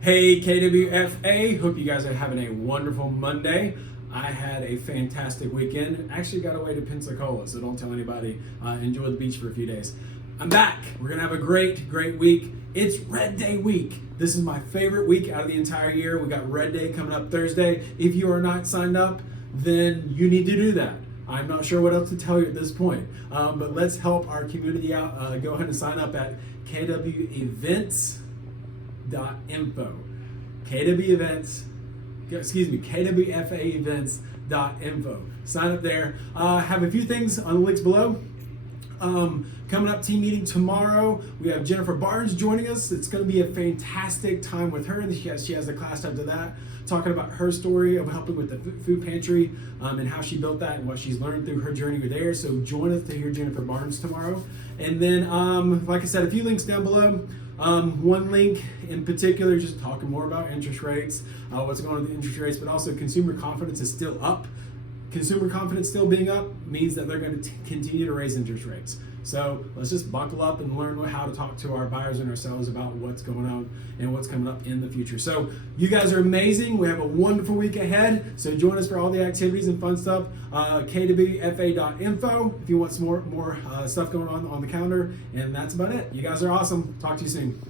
Hey KWFA, hope you guys are having a wonderful Monday. I had a fantastic weekend. Actually got away to Pensacola, so don't tell anybody. Enjoy the beach for a few days. I'm back. We're gonna have a great week. It's Red Day week. This is my favorite week out of the entire year. We got Red Day coming up Thursday. If you are not signed up, then you need to do that. I'm not sure what else to tell you at this point, but let's help our community out. Go ahead and sign up at kwfaevents.info. kwfaevents.info. Sign up there. Have a few things on the links below. Coming up, team meeting tomorrow. We have Jennifer Barnes joining us. It's going to be a fantastic time with her. She has a class after that, talking about her story of helping with the food pantry and how she built that and what she's learned through her journey there. So join us to hear Jennifer Barnes tomorrow. And then, like I said, a few links down below. One link in particular, just talking more about interest rates, what's going on with the interest rates, but also consumer confidence is still up. Consumer confidence still being up means that they're going to continue to raise interest rates. So let's just buckle up and learn how to talk to our buyers and ourselves about what's going on and what's coming up in the future. So you guys are amazing. We have a wonderful week ahead. So join us for all the activities and fun stuff. kwfa.info if you want some more stuff going on the calendar. And that's about it. You guys are awesome. Talk to you soon.